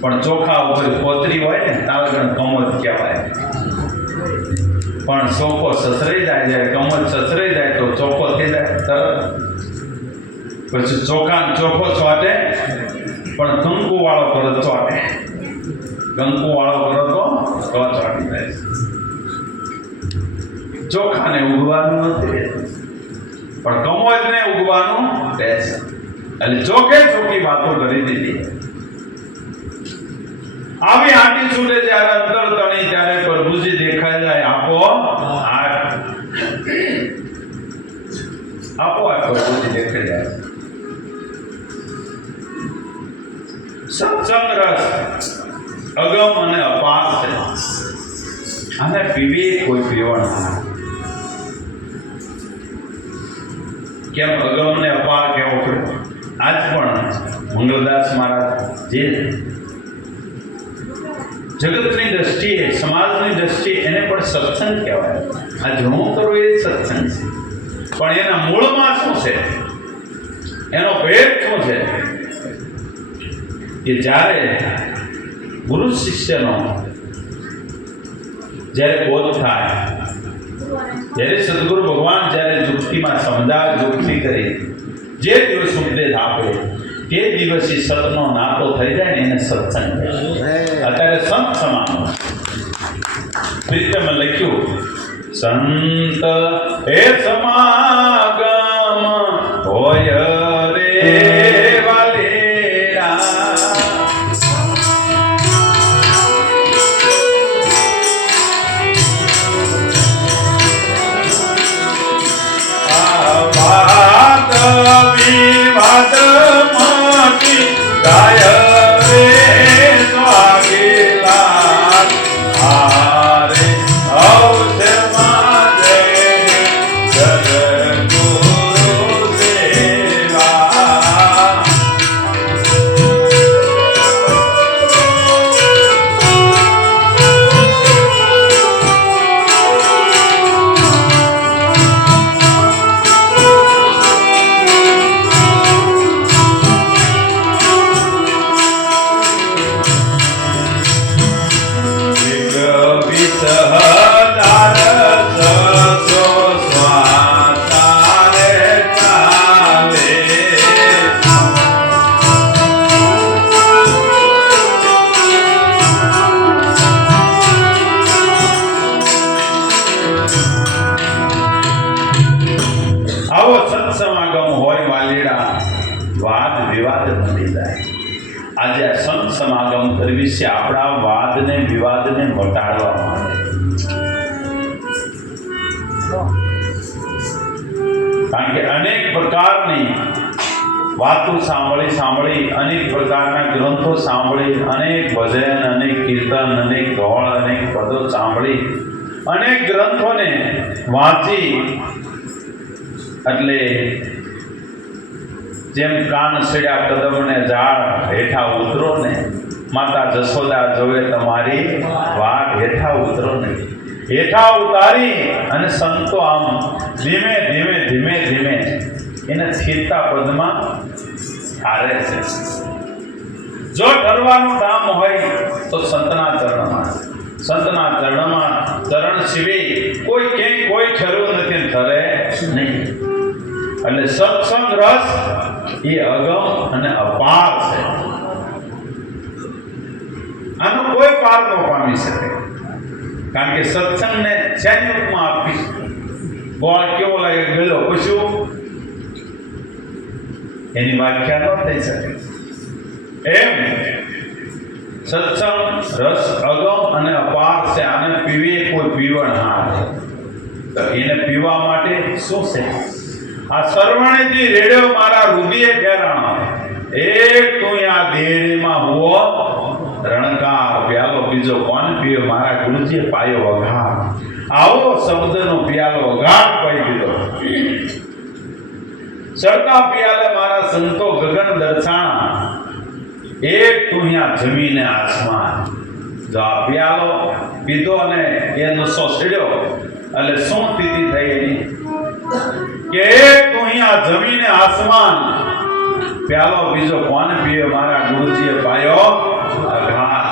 પણ ચોખા ઉપર પોતરી હોય ને તાવગણ કમોદ કહેવાય. પણ ચોખ્ખો સસરાઈ જાય, જ્યારે કમોદ સસરાઈ જાય તો ચોખ્ખો થઈ જાય તરત. પછી ચોખાને ચોખ્ખો ચોટે, પણ કંકુ વાળો કરો ચોટે. કંકુ વાળો કરો તો ચોટી જાય. ચોખાને ઉગવાનું નથી, પણ કમોદને ઉગવાનું રહેશે. એટલે ચોખે ચોખ્ખી વાતો કરી દીધી. આવી આંટી છૂટે જ્યારે અંતર તણી, ત્યારે પ્રભુજી દેખાઈ જાય. આપો પ્રભુજી દેખાઈ જાય. સત્સંગ રસ અગમ અને અપાર છે. આને પીવી કોઈ પીવણ ના. કેમ અગમ ને અપાર કેવો પડ્યો? આજ પણ મંગલદાસ મહારાજ જે જગતની દ્રષ્ટિએ, સમાજની દ્રષ્ટિએ એને પણ સત્સંગ કહેવાય. આ જે હું કરું એ સત્સંગ છે, પણ એના મૂળમાં શું છે, એનો ભેદ શું છે? કે જ્યારે ગુરુ શિષ્યનો જ્યારે બોધ થાય, જ્યારે સદગુરુ ભગવાન જ્યારે યુક્તિમાં સમજાવે, યુક્તિ કરી જે દિવસ ઉપદેશ આપે તે દિવસે સતનો નાતો થઈ જાય ને એને સત્સંગ કહેવાય. અત્યારે સંત સમાન પ્રીતમે લખ્યું, સંત એ સમાગમ હોય રે વાલેરા. વાત વિવાદ માંથી ગાય રે સ્વાગેલા હારે અવસરમાં જય જગદગુરુ દેવા. આવો સત્સમાગમ હોય વાલીડા, વાદ વિવાદ મળી જાય. આજે આ સંત સમાગમ કરવી છે આપણા વાદને વિવાદને મટાડવા માટે. કારણ કે અનેક પ્રકારની વાતો સાંભળી, અનેક પ્રકારના ગ્રંથો સાંભળી, અનેક ભજન, અનેક કીર્તન, અનેક ગોળ, અનેક પદો સાંભળી, અનેક ગ્રંથોને વાંચી, એટલે જેમ કાન સડ્યા કદમને ઝાડ હેઠા ઉતરો ને, માતા જશોદા જોવે તમારી વાટ હેઠા ઉતરો ને. હેઠા ઉતારી અને સંતો આમ ધીમે ધીમે ધીમે ધીમે એને સ્થિરતા પદમાં હારે છે. જો ઠરવાનું નામ હોય તો સંતના ચરણમાં. સંતના ચરણમાં ચરણ સિવાય કોઈ ક્યાંય કોઈ ઠરવું નથી, ઠરે નહીં. એટલે સત્સંગ રસ એ અગમ અને અપાર છે. આનો કોઈ પાર ન પામી શકે. કારણ કે સત્સંગને શેની ઉપમા આપી? ગોળ કેવો લાગે, ગળો પૂછ્યું, એની વ્યાખ્યા ન થઈ શકે. એમ સત્સંગ રસ અગમ અને અપાર છે. આને પીવી કોઈ પીવણ હાર. તો એને પીવા માટે શું છે? આ સરવણેથી રેડ્યો મારા રુધિરે ઘેરાણો, એક તું આ દેહમાં હુઓ રણકાર. પ્યાલો બીજો કોણ પીયો? મારા ગુરુજીએ પાયો વઘાર. આવો શબ્દનો પ્યાલો વઘાર પાઈ દીધો. ચડતા પિયાલે મારા સંતો ગગન દર્શાણા, એક તું જમીને આસમાન. જો આ પિયાલો પીધો અને એ નશો છેડ્યો એટલે શું સ્થિતિ થઈ એની? કે એક તું અહીંયા જમીન આસમાન પ્યાલો બીજો કોણ પીએ મારા ગુરુજીએ પાયો અઘાત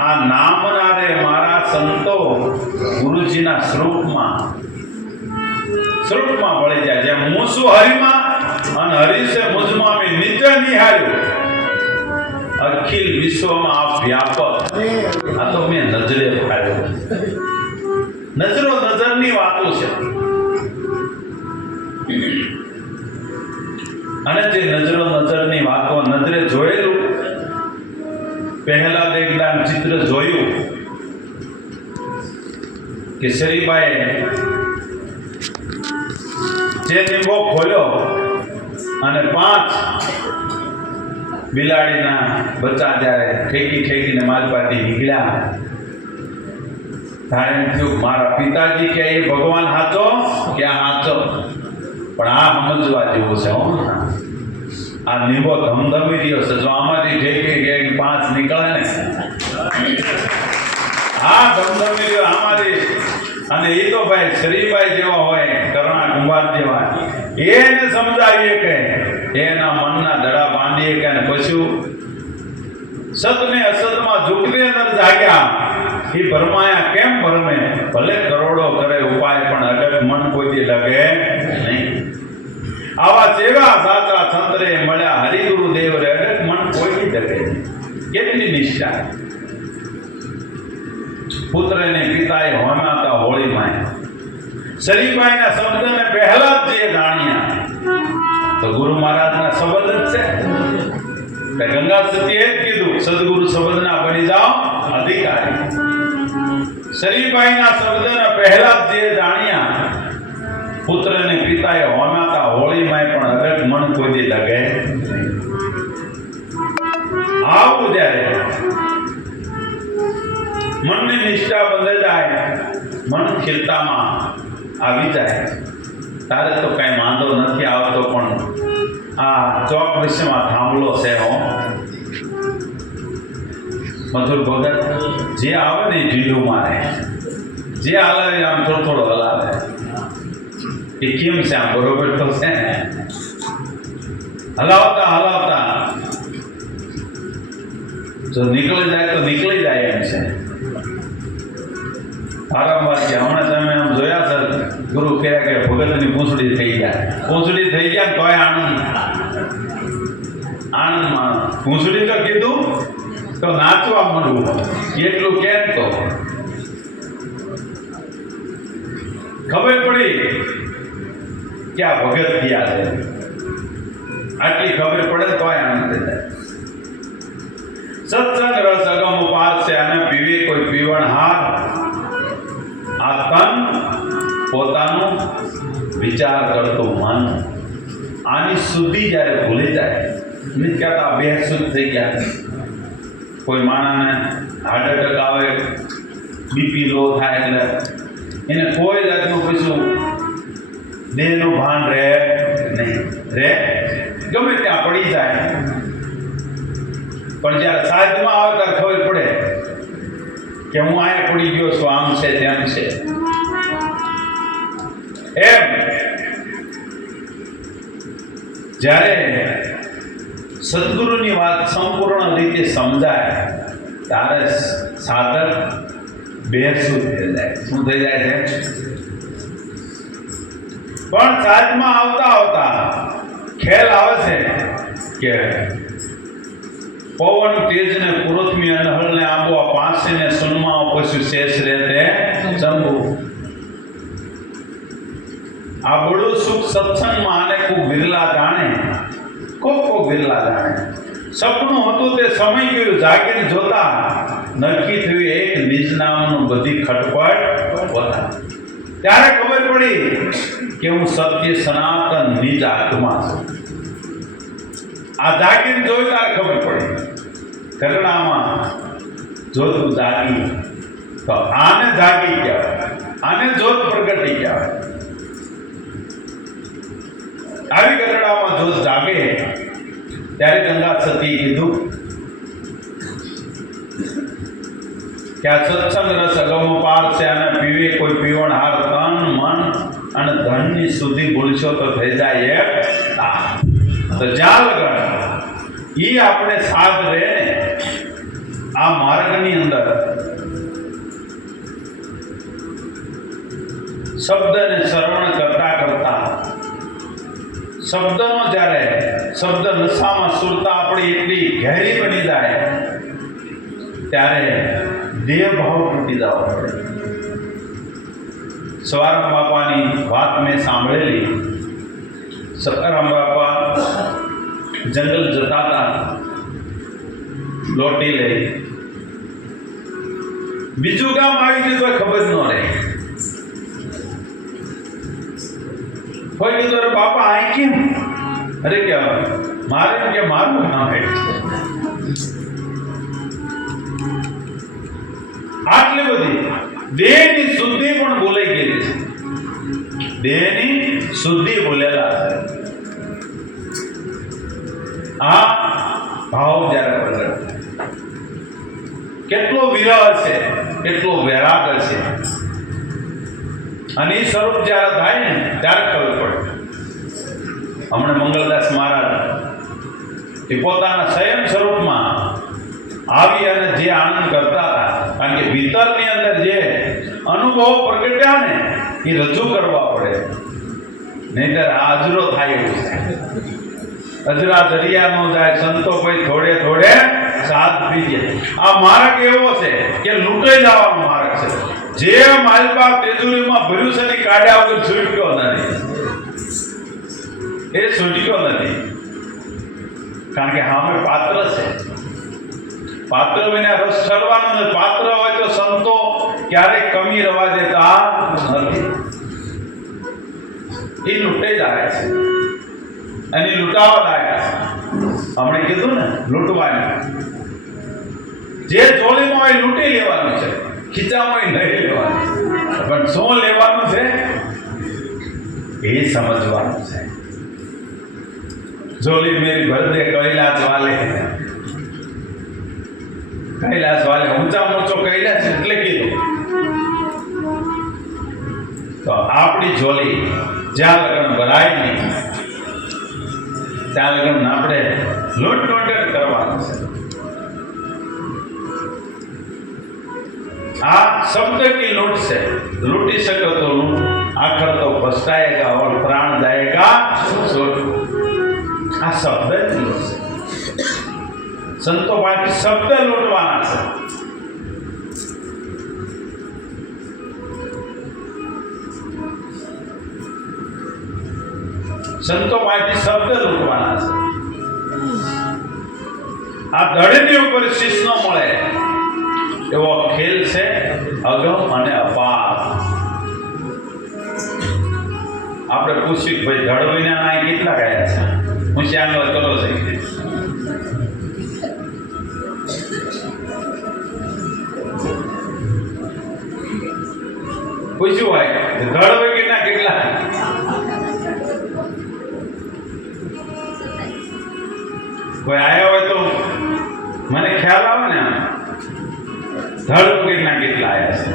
આ નામના રે મારા સંતો ગુરુજીના સ્વરૂપમાં વળી જાય જેમ હું છું હરિમાં અને હરિ છે મુજમાં મેં નિત્ય નિહાળ્યું અખિલ વિશ્વમાં આ વ્યાપક આ તો મેં નજરે પાડ્યો નજરની વાતો છે અને જે નજરની વાતો નજરે જોયેલું પહેલા એકદમ ચિત્ર જોયું કે શરીબાએ જે નિંબો ખોલ્યો અને 5 બિલાડીના બચ્ચા જ્યારે ઠેકીને માલપાટી નીકળ્યા ત્યારે એમ થયું મારા પિતાજી કે એ ભગવાન હાચો કે આ હાચો પણ આ સમજવા જેવું છે આ નિંબો ધમધમી રહ્યો છે જો આમાંથી ઠેકી 5 નીકળે ને આ ધમધમી રહ્યો આમાંથી અને એ તો ભાઈ શ્રીભાઈ જેવા હોય કરણા કુંભાર જેવા એને સમજાવીએ કે એના મનના દડા બાંધીએ કે પછી સતને અસતમાં ઝૂકવે અંદર જાગ્યા એ ભરમાયા કેમ ભરમે ભલે કરોડો કરે ઉપાય પણ અડગ મન કોઈ લગે નહીં આવા જેવા સાચા સંતરે મળ્યા હરિગુરુદેવ રે અડગ મન કોઈ લગે કેટલી નિષ્ઠા પુત્રને પિતાએ હોમ્યા હતા હોળીમાં શરીફભાઈના શબ્દને પહેલા જ જે જાણ્યા તો ગુરુ મહારાજના શબ્દ જ છે ગંગા સતીએ જ કીધું સદગુરુ શબ્દના બની જાઓ અધિકારી શરીફભાઈના શબ્દને પહેલા જ જે જાણ્યા પુત્રને પિતાએ હોમ્યા હતા હોળીમાં પણ અગટ મન કોઈ લગે આવું જ્યારે મનની નિષ્ઠા બંધ જાય મન ખીલતામાં આવી જાય તારે તો કઈ વાંધો નથી આવતો પણ આ ચોક વિષયમાં થાંભલો છે મધુર ભગત જે આવે ને ઢીલું મારે જે હલાવે આમ થોડો હલાવે એ કેમ છે આમ બરોબર તો છે ને હલાવતા જો નીકળી જાય તો નીકળી જાય એમ છે વારંવાર કે હમણાં તમે આમ જોયા સર ગુરુ કહ્યા કે ભગતની પૂંછડી થઈ ગયા તોય આનંદમાં પૂંછડી તો કીધું તો નાચવા મળવું એટલું કેમ તો ખબર પડી કે આ ભગત થયા છે આટલી ખબર પડે તોય આનંદ થઈ જાય સત્સંગ રસ અગમ ઉપાર છે અને પીવે કોઈ પીવણ હાર આ તન પોતાનું વિચાર કરતું મન આની શુદ્ધિ જ્યારે ભૂલી જાય નહીં કહેતા બેશુદ્ધ થઈ ગયા કોઈ માણસને હાર્ટ એટેક આવે બીપી લો થાય એટલે એને કોઈ જાતનું કશું દેહનું ભાન રહે નહીં ગમે ત્યાં પડી જાય પણ જ્યારે સાધમાં આવે ત્યારે ખબર પડે કે હું અહીંયા પડી ગયો છું આમ છે તેમ છે એમ જ્યારે સદગુરુની વાત સંપૂર્ણ રીતે સમજાય ત્યારે સાધક બેસુધ થઈ જાય શું થઈ જાય છે પણ સાધમાં આવતા ખ્યાલ આવે છે કે પવન તેજને પુરુષમી અનહળને આબો પાંસીને સુનમાં પછી શેષ રહેતે ચંબુ આ બડું સુખ સત્સંગમાં આને ખૂબ વિરલા જાણે કોક વિરલા જાણે સપનું હતું તે સમય ગયું જાગીને જોતા નક્કી થયું એક નિજ નામનું બધી ખટપટ પોતા ત્યારે ખબર પડી કે હું સત્ય સનાતન નિજ આત્મા છું આ જાગીને જોઈ ત્યારે ખબર પડી કરણામાં જોતું જાગી તો આને જાગી કહેવાય આને જોત પ્રગટી કહેવાય આવી કરણામાં જોત જાગે ત્યારે ગંગા સતી કીધું કે આ સત્સંગ રસ અગમ પાર છે અને પીવે કોઈ પીવણ હાર તન મન અને ધનની સુધી ભૂલશો તો થઈ જાય એક તાપ. તો જ્યાં લગન ઈ આપણે સાથ રહે ને આ માર્ગની અંદર શબ્દને શ્રવણ કરતા કરતા શબ્દનો જ્યારે શબ્દ નશામાં સુરતા આપણી એટલી ઘેરી બની જાય ત્યારે દેહ ભાવ તૂટી જવો પડે. સવારામ બાપાની વાત મેં સાંભળેલી. સકારામ બાપા જંગલ જતા હતા લોટી લઈ. બીજું ગામ આવી ગયું તો ખબર ન રહે. કોઈ કીધું અરે બાપા આ કેમ? અરે કે મારે કે મારું નામ હે. આટલી બધી દેહની શુદ્ધિ પણ ભૂલાઈ ગયેલી છે. દેહની શુદ્ધિ ભૂલેલા છે. આ ભાવ જ્યારે પ્રગટ કેટલો વિરહ છે, કેટલો વૈરાગ છે. અને એ સ્વરૂપ જ્યારે થાય ને ત્યારે ખબર પડે. હમણાં મંગલદાસ મહારાજ એ પોતાના સંયમ સ્વરૂપમાં આવી અને જે આનંદ કરતા હતા, કારણ કે ભીતરની અંદર જે અનુભવો પ્રગટ્યા ને એ રજૂ કરવા પડે, નહીંતર આ અજરો થાય એવું છે. અજરા દરિયા નો જાય, સંતો કોઈ થોડે થોડે સાથ પીજે. આ માર્ગ એવો છે કે લૂંટાઈ જવાનો માર્ગ છે. જે માલપા તેજુરીમાં ભર્યું છે ને કાઢ્યા વગર છૂટક્યો નથી. એ છૂટક્યો નથી, કારણ કે સામે પાત્ર છે. પાત્ર વિના રસ ઠરવાનો નથી. પાત્ર હોય તો સંતો ક્યારેક કમી રવા દેતા નથી. એ લૂંટાઈ જાય છે અને લૂંટાવા લાગ્યા છે. હમણે કીધું ને લૂંટવાનું. જે ચોળીમાં હોય લૂંટી લેવાનું છે, ખીચામાં નહીં લેવાનું. પણ શું લેવાનું છે એ સમજવાનું છે. જોલી મેરી ભરદે કૈલાસ વાલે, કૈલાસ વાલે ઊંચા મોચો કૈલાસ એટલે કીધું. તો આપણી જોલી જ્યાં લગન ભરાય નહીં ત્યાં લગન આપણે લૂંટ કરવાનું છે. આ શબ્દ की लूट से लूटी सको तो लूट, आखिर तो पछताएगा और प्राण जाएगा सोच. આ શબ્દ की लूट છે. સંતો પાસે શબ્દ લૂંટવાના છે. સંતો પાસે શબ્દ લૂંટવાના છે. આ ધડની ઉપર શીશ ન મળે એવો ખેલ છે અગમ અને અપાર. આપણે પૂછ્યું ભાઈ ધડ વિના ના કેટલા ગયા છે? હું શ્યામ કરો છે. પૂછ્યું હોય ધડ વગેરેના કેટલા? કોઈ આવ્યા હોય તો મને ખ્યાલ આવે ને ધડ વગેરેના કેટલા આવ્યા છે?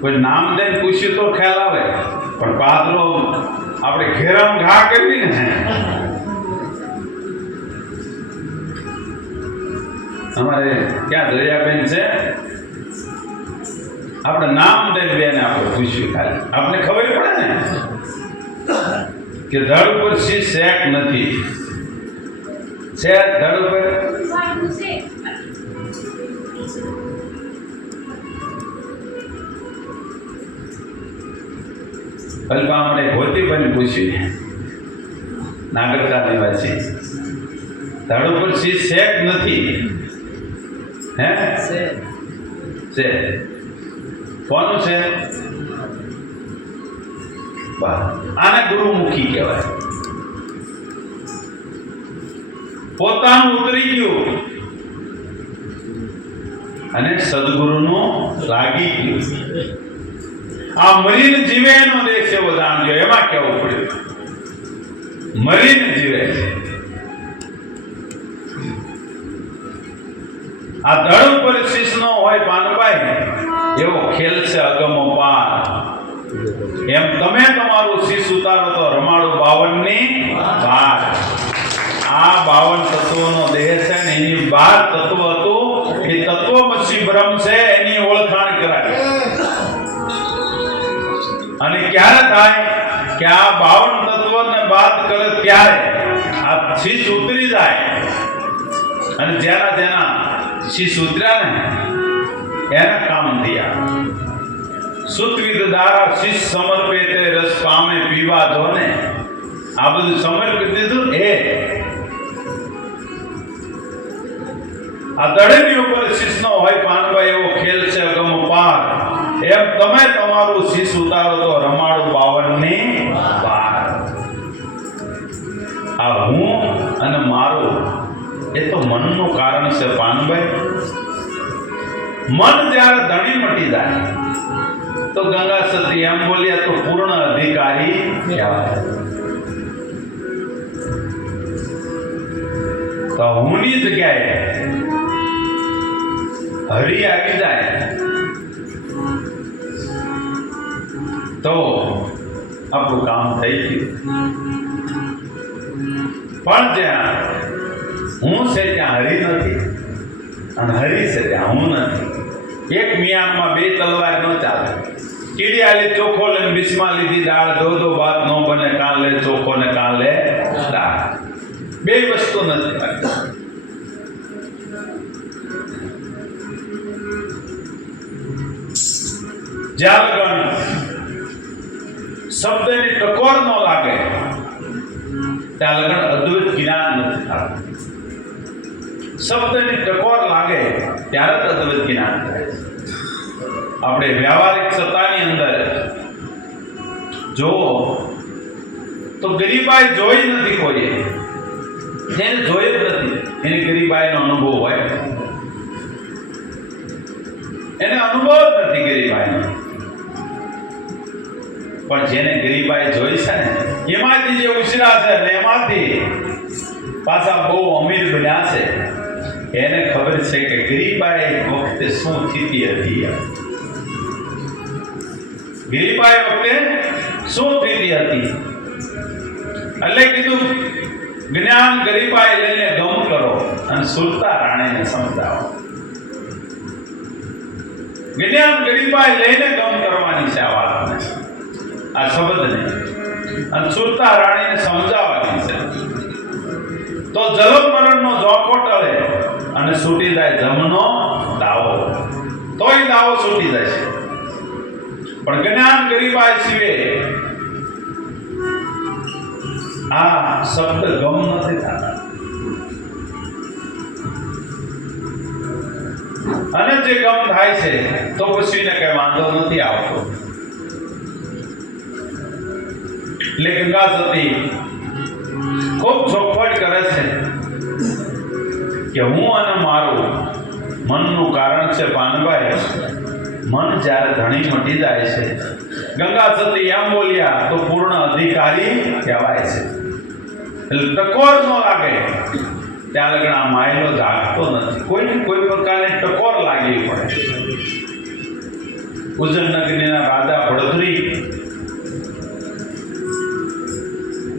કોઈ નામ દઈને પૂછ્યું તો ખ્યાલ આવે, પણ પાદરો આપણે ઘેરામ ઘા કરવી ને. અમારે ક્યાં દરિયાબેન છે, આપણે નામ દઈને બેને આપણે પૂછ્યું, ખાલી આપણે ખબર પડે ને કે ધડ ઉપર શીશ શેક નથી. છે ધડ ઉપર કલ્પામણે ભોતીબેન પૂછ્યું, નાગરકા નિવાસી, ધડ ઉપર શીશ શેક નથી. હે છે કોનું છે? આને ગુરુમુખી કહેવાય. પોતાનું ઉતરી ગયું અને સદગુરુનું લાગી ગયું. આ મરીને જીવે એનો દેશ એવો જાણજો. એમાં કેવું પડ્યું, મરીને જીવે છે. આ ધડ ઉપર શીશ નો હોય પાનભાઈ એવો ખેલ છે અગમ પાર. એમ તમે તમારું શીશ ઉતારો તો રમાડું 52ની બાર. આ 52 તત્વોનો દેહ છે ને એની 12 તત્વ હતું. એ તત્વમસી બ્રહ્મ છે એની ઓળખાણ કરાય. અને ક્યારે થાય કે આ 52 તત્વોને બાદ કરે ત્યારે આ શીશ ઉતરી જાય. અને જેના શીશ ઉતર્યા ને એને કામ થયા. સુતવિદ દારા શીશ સમર્પે તે રસ પામે પીવા ધોને. આ બધું સમર્પિત દીધું. આ દડેની ઉપર શીશનો હોય પાનભાઈ એવો ખેલ છે અગમ પાર. એમ તમે તમારું શીશ ઉતારો તો રમાડું 52ની બાર. આ હું અને મારું એ તો મનનું કારણ છે પાનભાઈ. મન જ્યારે ધણી મટી જાય તો ગંગા સતી એમ બોલ્યા તો પૂર્ણ અધિકારી કહેવાય. તો હુંની જગ્યાએ હરિ આવી જાય તો આપણું કામ થઈ ગયું. પણ જ્યાં હું છે ત્યાં હરિ નથી અને હરિ છે ત્યાં હું નથી. એક મિયાનમાં બે તલવાર ન ચાલે. કીડિયાલી ચોખ્ખો લઈને બીસમાં લીધી દાળ. દો વાત ન બને કાં લે ચોખ્ખો ને કાં લે દાળ. બે વસ્તુ નથી. જ્યાં લગન શબ્દની ટકોર ન લાગે ત્યાં લગન અદ્વૈત જ્ઞાન નથી થતું. શબ્દની ટકોર લાગે ત્યારે જ અદ્વૈત જ્ઞાન થાય. આપણે વ્યવહારિક સત્તાની અંદર જો તો ગરીબાઈ જોઈ નથી કોઈએ. એને જોઈ જ નથી. એને ગરીબાઈનો અનુભવ હોય. એને અનુભવ જ નથી ગરીબાઈનો. પણ જેને ગરીબાઈ જોઈ છે ને એમાંથી જે ઉછરા છે ને એમાંથી પાછા બહુ અમીર બન્યા છે એને ખબર છે કે ગરીબાઈ વખતે શું સ્થિતિ હતી. ગરીબાઈ વખતે શું સ્થિતિ હતી એટલે કીધું જ્ઞાન ગરીબાઈ લઈને ગમ કરો અને સુરતા રાણીને સમજાવો. જ્ઞાન ગરીબાઈ લઈને ગમ કરવાની છે આ વાતને, આ શબ્દને, અને સુરતા રાણીને સમજાવવાની છે. તો જલમ મરણનો જોખો ટળે અને છૂટી જાય જમનો દાવો. તોય દાવો છૂટી જાય છે. પણ જ્ઞાન ગરીબાઈ સિવે આ શબ્દ ગમ નથી થતા. અને જે ગમ થાય છે તો પછી ને કઈ વાંધો નથી આવતો. એટલે ગંગા સતી ખૂબ ચોખવટ કરે છે કે હું અને મારું મનનું કારણ છે પાનભાઈ. મન જ્યારે ધણી મટી જાય છે ગંગા સતી એમ બોલ્યા તો પૂર્ણ અધિકારી કહેવાય છે. એટલે ટકોર ન લાગે ત્યાં લગન આ માયલો જાગતો નથી. કોઈ પ્રકારની ટકોર લાગવી પડે. ઉજ્જૈનનગર